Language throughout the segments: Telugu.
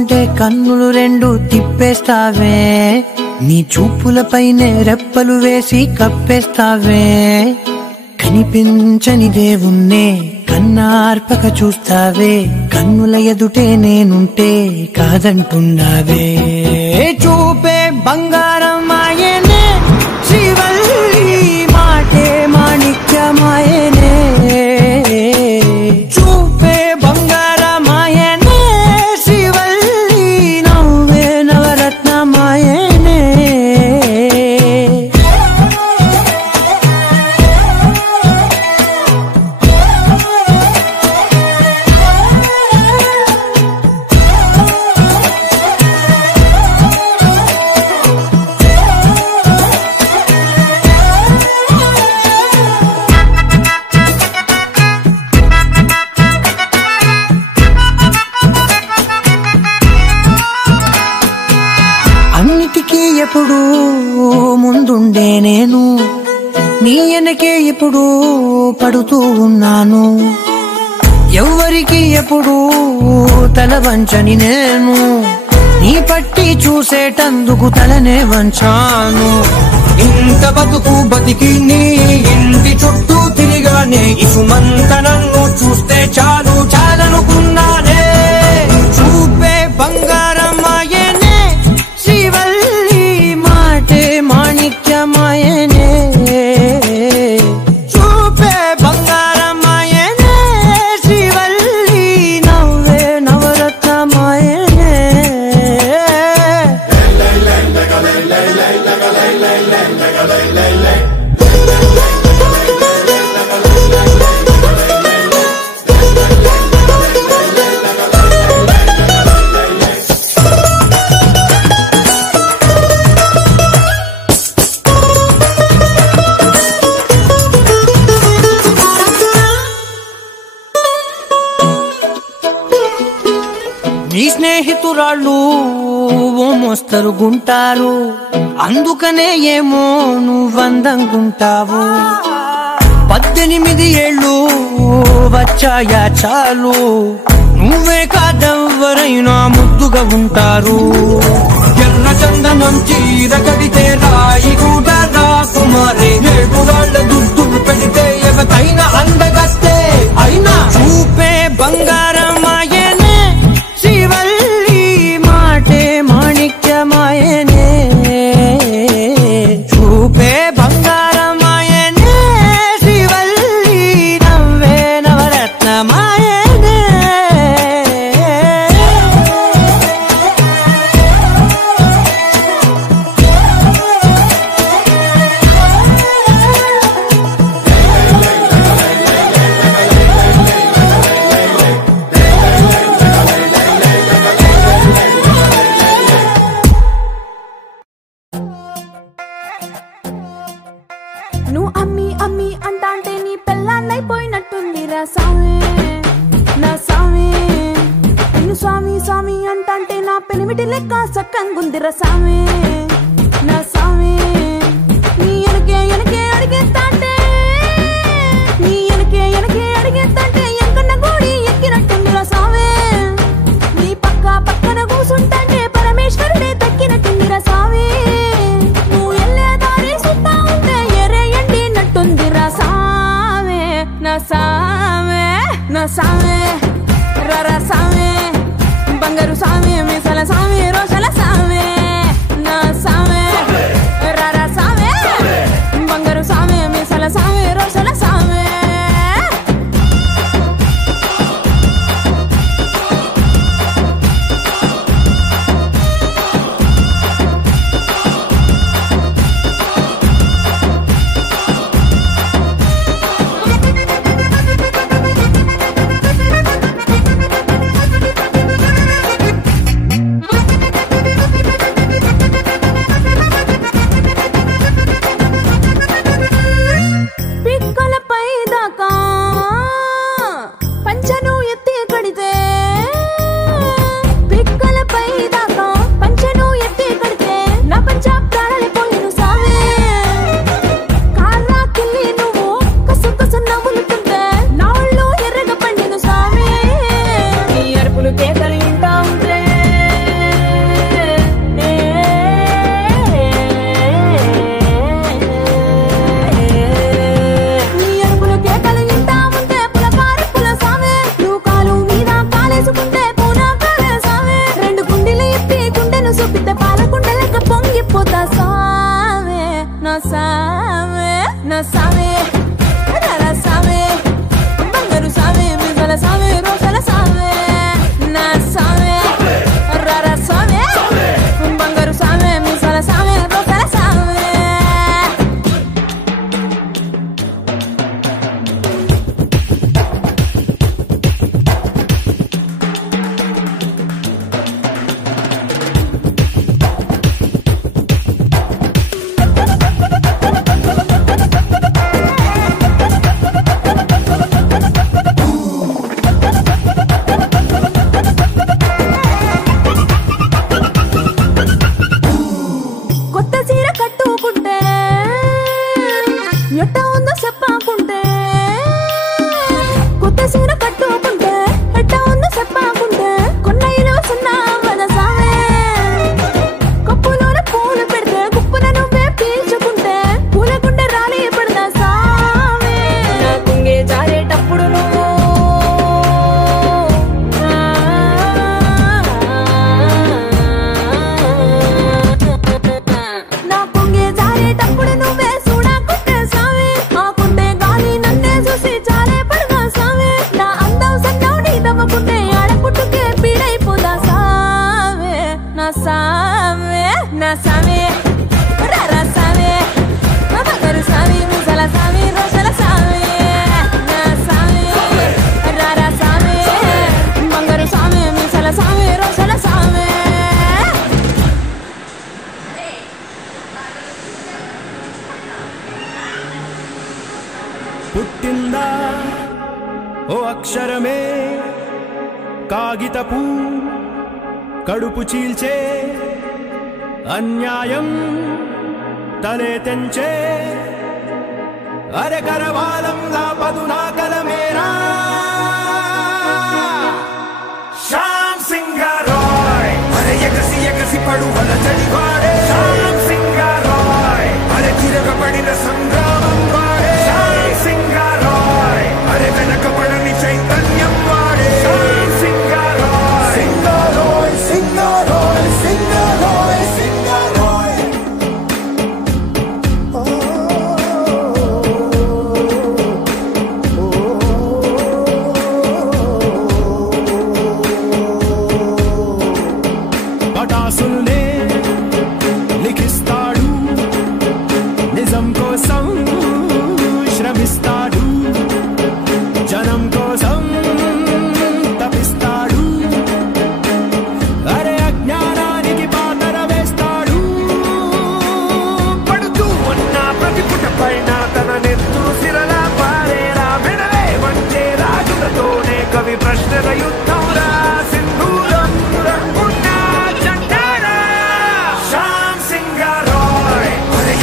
ఉంటే కన్నులు రెండు తిప్పేస్తావే, నీ చూపులపైనే రెప్పలు వేసి కప్పేస్తావే. కనిపించని దేవుణ్ణే కన్నార్పక చూస్తావే, కన్నుల ఎదుటే నేనుంటే కాదంటున్నావే. చూపే బంగారం ఆయనే శ్రీవల్లి, మాటే మాణిక్యమాయనే. చూపే బంగారం ఆయనే శ్రీవల్లి, నవ్వే నవరత్నమాయనే. అన్నిటికీ ఎప్పుడు ముందుండే నేను, నీ వెనకే ఎప్పుడు పడుతూ ఉన్నాను. ఎవ్వరికి ఎప్పుడు తల వంచని నేను, నీ పట్టి చూసేటందుకు తలనే వంచాను. ఇంత బతుకు బతికి నీ ఇంటి చుట్టూ తిరిగానే, ఇసుమంత నన్ను చూస్తే చాలు చాలనుకున్నానే. చూపే బంగారం ఆయనే శ్రీవల్లి, మాటే మాణిక్యమాయనే. చూపే బంగారం ఆయనే శ్రీవల్లి, నవ్వే నవరత్నమాయనే. నీ స్నేహితురాళ్ళు ఓ మోస్తరుగుంటారు, అందుకనే ఏమో నువ్వందంగుంటావు. 18 ఏళ్ళు వచ్చాయా చాలు, నువ్వే కాదెవ్వరైనా ముద్దుగా ఉంటారు. ఎర్ర చందనం చీర కడితే రాయి కూడా రాకుమారే, 7 రాళ్ల దుద్దులు పెడితే ఎవతైనా అందగస్తే అయినా. చూపే బంగారం ఆయనే శ్రీవల్లి, మాటే మాణిక్యమాయనే. చూపే బంగారం ఆయనే శ్రీవల్లి, నవ్వే నవరత్నమాయనే. నువ్వు అమ్మి అమ్మి అంటాంటే నీ పెళ్ళాన్నైపోయినట్టుందిరా సామి, నా సామి. నిన్ను స్వామి స్వామి అంటాంటే నా పెనిమిటి లెక్క సక్కంగుందిరా సామి, నా సామి. నీ ఎనకే ఎనకే అడిగేస్తాంటే, నీ ఎనకే ఎనకే అడిగేస్తాంటే ఎంకన్న గోడి ఎక్కినట్టుందిరా సామి. నీ పక్క పక్కన కూసుంటాంటే పరమేశ్వరుడే దక్కినట్టుందిరా సామి. నువ్వు ఎల్లే దారి సుత్తా ఉంటే ఎర్రయ్యండినట్టుందిరా సామి, నా సామి, నా సామి. రర సామి, బంగారు సామి, మీసల సామి, రోషల సామి, నా సామి. పొంగిపోతా సామే నా సామే నా సామే రారా సామే బంగారు సామే మిగల సామే రోజల సామే నా సామే రారా సామే బంగారు సామే మిగల సామే రోజల సామే కొత్త చీర కట్టుకుంటే ఎట్ట ఉందో చెప్పకుంటే కొత్త చీర కట్టుకుంటే ఎట్ట ఉందో చెప్పకుంటే కొన్న ఇలువ సున్నా వద సామే కప్పులోన పూలు పెడితే కుప్పున నువ్వే పీల్చుకుంటే పూలకుంటే రాలి పడదా సామే నా కుంగే జారేటప్పుడు నువ్వు నా కుంగే జారేటప్పుడు నువ్వే చూడకుంటే సామే ఆకుంటే గాలి నన్నే చూసి చాలే పడదా సామే నా అందం సన్నం నీ దవ్వకుంటే ఆడపుట్టుకే పీడైపోదా సామే నా సామే నా సామే రారా సామే నా బంగారు సామే ముసల సామే రోజల సామే నా సామే రారా సామే బంగారు సామే ముసల సామే రోజల సామే పుట్టిందా ఓ అక్షరమే కాగితపు కడుపు చీల్చే అన్యాయం తలే తెంచే అరె కరవాలంలా పదునా కలమేరా శ్యామ్ సింగారాయ్ అరె ఎగసి పడువల చడివాడే శ్యామ్ సింగారాయ్ అరె తిరగబడిన సంగ్రామం వాడే శ్యామ్ సింగారాయ్ అరె వెనకబడని చైతన్యం వాడే శ్యామ్ సింగారాయ్ సింగారాయ్ సింగారాయ్ సింగారాయ్ సింగారాయ్ పటాసుల్నే లిఖిస్తాడు నిజం కోసం శ్రమిస్తాడు జనం కోసం తపిస్తాడు అరే అజ్ఞానానికి పాతర వేస్తాడు పడుతూ ఉన్న ప్రతి పుట పైన తన నెత్తురు సిరలా పారేరా వినలే వంటే రాజులతోనే కవి ప్రశ్నల యుద్ధం రా సింధూరం ఉన్నా జంటారా శ్యామ్ సింగారాయ్ అరే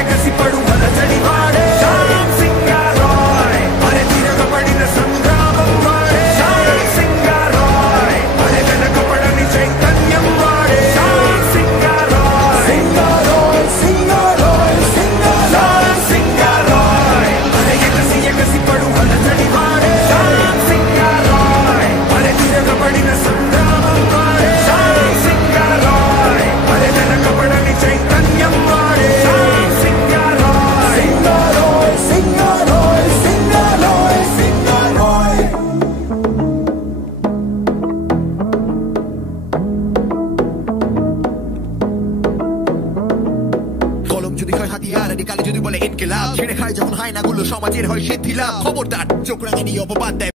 ఎగసి పడువల చడివాడే శ్యామ్ సింగారాయ్ అరే తిరగబడిన సంగ్రామం వాడే శ్యామ్ సింగారాయ్ అరే వెనకబడని చైతన్యం వాడే శ్యామ్ సింగారాయ్ సింగారాయ్ సింగారాయ్ సింగారాయ్ సింగారాయ్ అరే ఎగసి పడువల చడివాడే శ్యామ్ సింగారాయ్ అరే తిరగబడిన సంగ్రామం వాడే శ్యామ్ సింగారాయ్ అరే వెనకబడని చైతన్యం వాడే శ్యామ్ సింగారాయ్ సింగారాయ్ సింగారాయ్ సింగారాయ్ సింగారాయ్ কলম যদি হয় হাতিয়ার কালি যদি বলে ইনকিলাব ছেড়ে খায় যখন হয় না গুলো সমাজের হয় শিথিলাভ খবরদার চোখ রাঙানি অপবাদ দেয়